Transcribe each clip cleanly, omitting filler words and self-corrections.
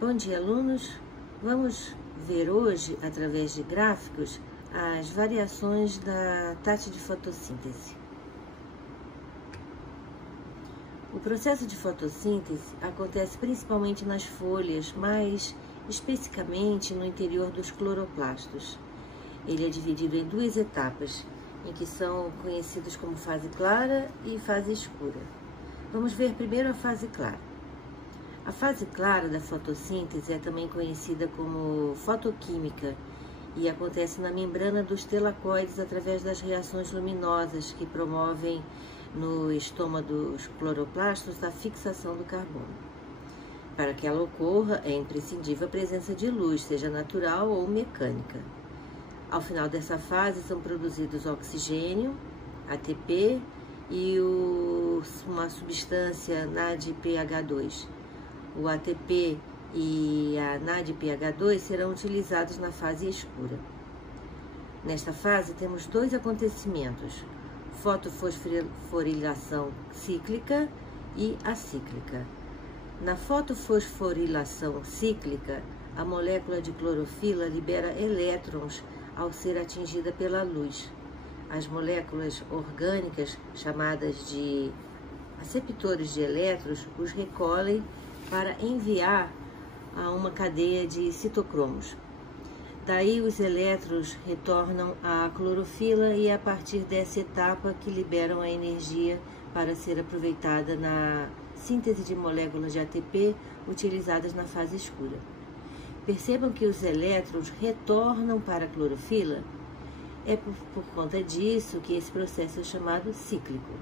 Bom dia, alunos! Vamos ver hoje, através de gráficos, as variações da taxa de fotossíntese. O processo de fotossíntese acontece principalmente nas folhas, mais especificamente no interior dos cloroplastos. Ele é dividido em duas etapas, em que são conhecidos como fase clara e fase escura. Vamos ver primeiro a fase clara. A fase clara da fotossíntese é também conhecida como fotoquímica e acontece na membrana dos telacoides através das reações luminosas que promovem no estoma dos cloroplastos a fixação do carbono. Para que ela ocorra, é imprescindível a presença de luz, seja natural ou mecânica. Ao final dessa fase são produzidos oxigênio, ATP e uma substância NADPH2. O ATP e a NADPH2 serão utilizados na fase escura. Nesta fase temos dois acontecimentos: fotofosforilação cíclica e acíclica. Na fotofosforilação cíclica, a molécula de clorofila libera elétrons ao ser atingida pela luz. As moléculas orgânicas, chamadas de aceptores de elétrons, os recolhem para enviar a uma cadeia de citocromos. Daí os elétrons retornam à clorofila e é a partir dessa etapa que liberam a energia para ser aproveitada na síntese de moléculas de ATP utilizadas na fase escura. Percebam que os elétrons retornam para a clorofila. É por conta disso que esse processo é chamado cíclico.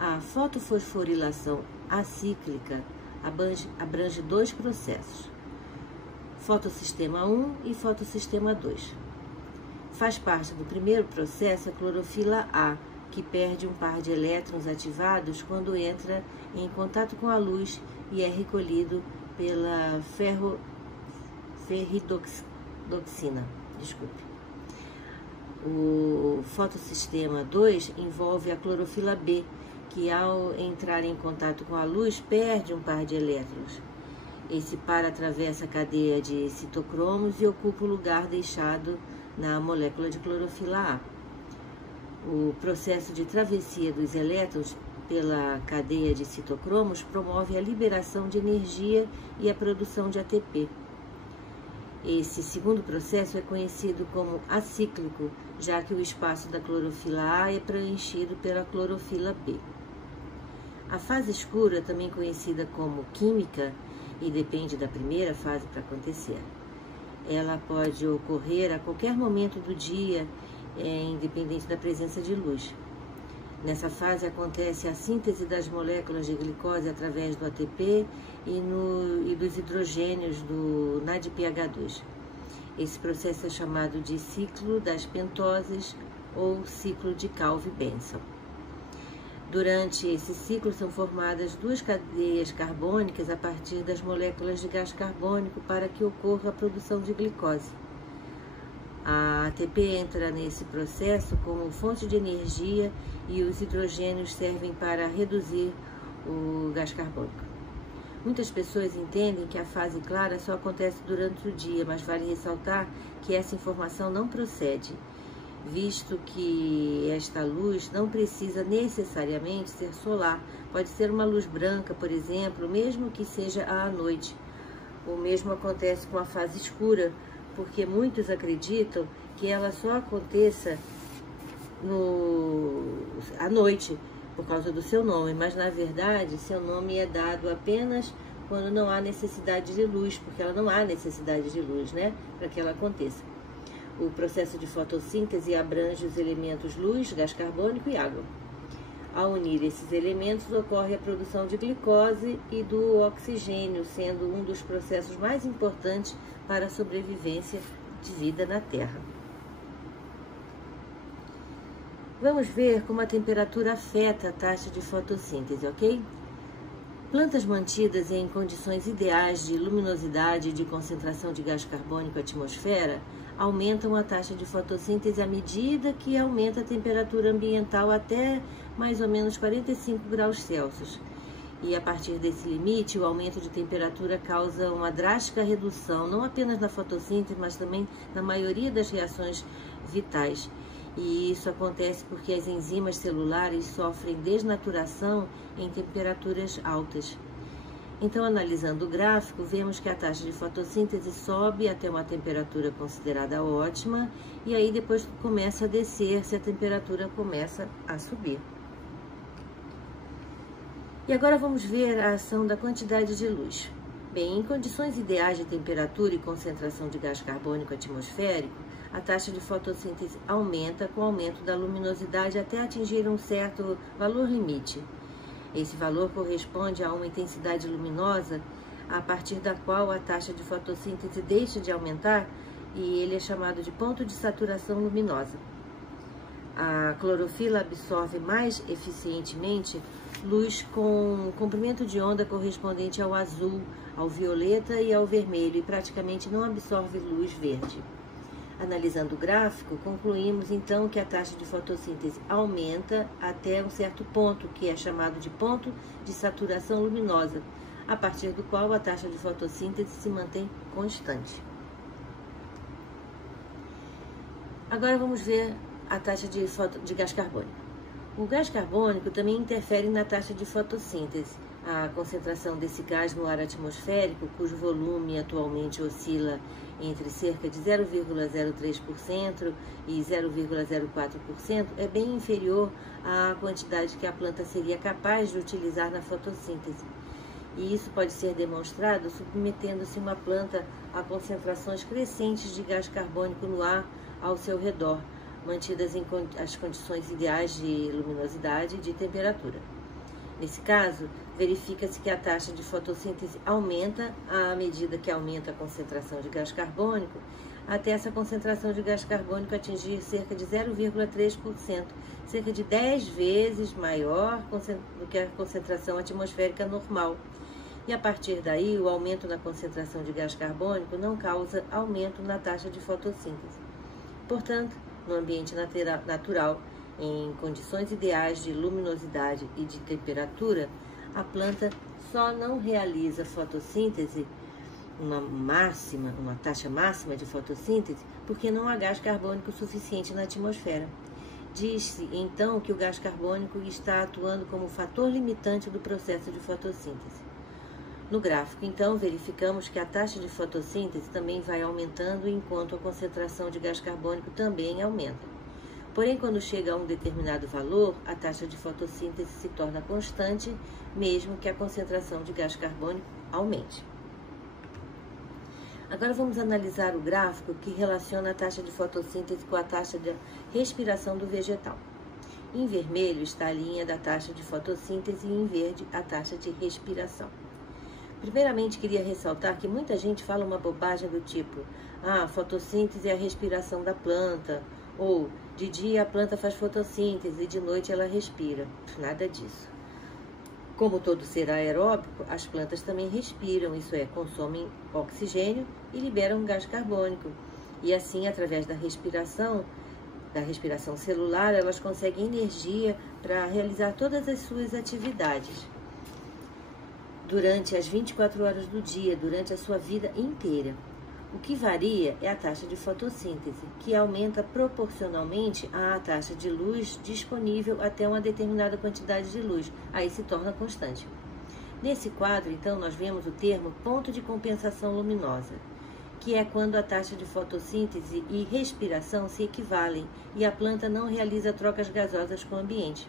A fotofosforilação acíclica abrange dois processos, fotossistema 1 e fotossistema 2. Faz parte do primeiro processo a clorofila A, que perde um par de elétrons ativados quando entra em contato com a luz e é recolhido pela ferridoxina. O fotossistema 2 envolve a clorofila B, que ao entrar em contato com a luz perde um par de elétrons. Esse par atravessa a cadeia de citocromos e ocupa o lugar deixado na molécula de clorofila A. O processo de travessia dos elétrons pela cadeia de citocromos promove a liberação de energia e a produção de ATP. Esse segundo processo é conhecido como acíclico, já que o espaço da clorofila A é preenchido pela clorofila B. A fase escura, também conhecida como química, e depende da primeira fase para acontecer. Ela pode ocorrer a qualquer momento do dia, independente da presença de luz. Nessa fase acontece a síntese das moléculas de glicose através do ATP e dos hidrogênios do NADPH2. Esse processo é chamado de ciclo das pentoses ou ciclo de Calvin-Benson. Durante esse ciclo são formadas duas cadeias carbônicas a partir das moléculas de gás carbônico para que ocorra a produção de glicose. A ATP entra nesse processo como fonte de energia e os hidrogênios servem para reduzir o gás carbônico. Muitas pessoas entendem que a fase clara só acontece durante o dia, mas vale ressaltar que essa informação não procede, visto que esta luz não precisa necessariamente ser solar. Pode ser uma luz branca, por exemplo, mesmo que seja à noite. O mesmo acontece com a fase escura, porque muitos acreditam que ela só aconteça à noite, por causa do seu nome, mas na verdade seu nome é dado apenas quando não há necessidade de luz, porque ela não há necessidade de luz, né, para que ela aconteça. O processo de fotossíntese abrange os elementos luz, gás carbônico e água. Ao unir esses elementos, ocorre a produção de glicose e do oxigênio, sendo um dos processos mais importantes para a sobrevivência de vida na Terra. Vamos ver como a temperatura afeta a taxa de fotossíntese, ok? Plantas mantidas em condições ideais de luminosidade e de concentração de gás carbônico na atmosfera aumentam a taxa de fotossíntese à medida que aumenta a temperatura ambiental até mais ou menos 45 graus Celsius. E a partir desse limite, o aumento de temperatura causa uma drástica redução, não apenas na fotossíntese, mas também na maioria das reações vitais. E isso acontece porque as enzimas celulares sofrem desnaturação em temperaturas altas. Então, analisando o gráfico, vemos que a taxa de fotossíntese sobe até uma temperatura considerada ótima e aí depois começa a descer se a temperatura começa a subir. E agora vamos ver a ação da quantidade de luz. Bem, em condições ideais de temperatura e concentração de gás carbônico atmosférico, a taxa de fotossíntese aumenta com o aumento da luminosidade até atingir um certo valor limite. Esse valor corresponde a uma intensidade luminosa a partir da qual a taxa de fotossíntese deixa de aumentar e ele é chamado de ponto de saturação luminosa. A clorofila absorve mais eficientemente luz com comprimento de onda correspondente ao azul, ao violeta e ao vermelho e praticamente não absorve luz verde. Analisando o gráfico, concluímos então que a taxa de fotossíntese aumenta até um certo ponto, que é chamado de ponto de saturação luminosa, a partir do qual a taxa de fotossíntese se mantém constante. Agora vamos ver a taxa de gás carbônico. O gás carbônico também interfere na taxa de fotossíntese. A concentração desse gás no ar atmosférico, cujo volume atualmente oscila entre cerca de 0,03% e 0,04%, é bem inferior à quantidade que a planta seria capaz de utilizar na fotossíntese. E isso pode ser demonstrado submetendo-se uma planta a concentrações crescentes de gás carbônico no ar ao seu redor, mantidas em as condições ideais de luminosidade e de temperatura. Nesse caso, verifica-se que a taxa de fotossíntese aumenta à medida que aumenta a concentração de gás carbônico, até essa concentração de gás carbônico atingir cerca de 0,3%, cerca de 10 vezes maior do que a concentração atmosférica normal. E a partir daí, o aumento na concentração de gás carbônico não causa aumento na taxa de fotossíntese. Portanto, no ambiente natural, em condições ideais de luminosidade e de temperatura, a planta só não realiza fotossíntese, uma taxa máxima de fotossíntese, porque não há gás carbônico suficiente na atmosfera. Diz-se, então, que o gás carbônico está atuando como fator limitante do processo de fotossíntese. No gráfico, então, verificamos que a taxa de fotossíntese também vai aumentando enquanto a concentração de gás carbônico também aumenta. Porém, quando chega a um determinado valor, a taxa de fotossíntese se torna constante, mesmo que a concentração de gás carbônico aumente. Agora vamos analisar o gráfico que relaciona a taxa de fotossíntese com a taxa de respiração do vegetal. Em vermelho está a linha da taxa de fotossíntese e em verde a taxa de respiração. Primeiramente, queria ressaltar que muita gente fala uma bobagem do tipo: a fotossíntese é a respiração da planta, ou de dia a planta faz fotossíntese e de noite ela respira. Nada disso. Como todo ser aeróbico, as plantas também respiram, isso é, consomem oxigênio e liberam gás carbônico. E assim, através da respiração celular, elas conseguem energia para realizar todas as suas atividades durante as 24 horas do dia, durante a sua vida inteira. O que varia é a taxa de fotossíntese, que aumenta proporcionalmente à taxa de luz disponível até uma determinada quantidade de luz, aí se torna constante. Nesse quadro, então, nós vemos o termo ponto de compensação luminosa, que é quando a taxa de fotossíntese e respiração se equivalem e a planta não realiza trocas gasosas com o ambiente.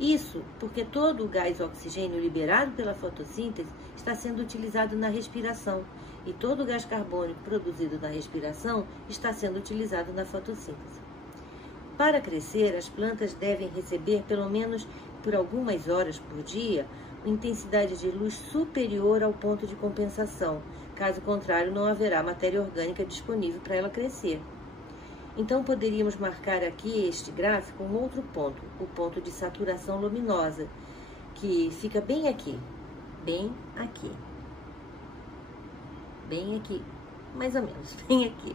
Isso porque todo o gás oxigênio liberado pela fotossíntese está sendo utilizado na respiração e todo o gás carbônico produzido na respiração está sendo utilizado na fotossíntese. Para crescer, as plantas devem receber, pelo menos por algumas horas por dia, uma intensidade de luz superior ao ponto de compensação. Caso contrário, não haverá matéria orgânica disponível para ela crescer. Então, poderíamos marcar aqui este gráfico um outro ponto, o ponto de saturação luminosa, que fica bem aqui, bem aqui, mais ou menos, bem aqui,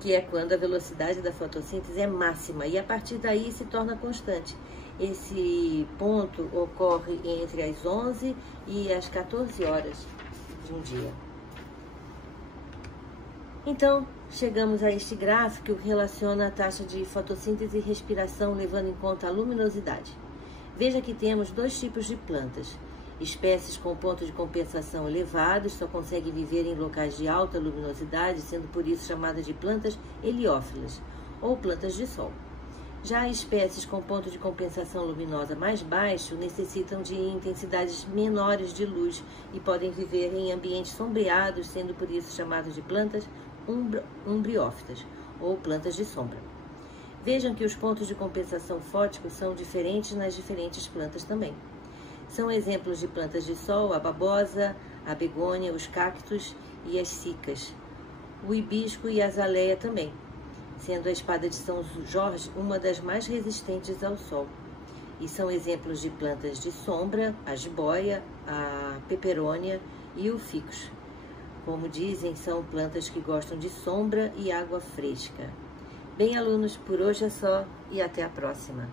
que é quando a velocidade da fotossíntese é máxima e a partir daí se torna constante. Esse ponto ocorre entre as 11 e as 14 horas de um dia. Então, chegamos a este gráfico que relaciona a taxa de fotossíntese e respiração levando em conta a luminosidade. Veja que temos dois tipos de plantas. Espécies com ponto de compensação elevados só conseguem viver em locais de alta luminosidade, sendo por isso chamadas de plantas heliófilas, ou plantas de sol. Já espécies com ponto de compensação luminosa mais baixo necessitam de intensidades menores de luz e podem viver em ambientes sombreados, sendo por isso chamadas de plantas umbriófitas, ou plantas de sombra. Vejam que os pontos de compensação fóticos são diferentes nas diferentes plantas também. São exemplos de plantas de sol a babosa, a begônia, os cactos e as cicas, o hibisco e a azaleia também, sendo a espada de São Jorge uma das mais resistentes ao sol. E são exemplos de plantas de sombra, a jiboia, a peperônia e o ficus. Como dizem, são plantas que gostam de sombra e água fresca. Bem, alunos, por hoje é só e até a próxima.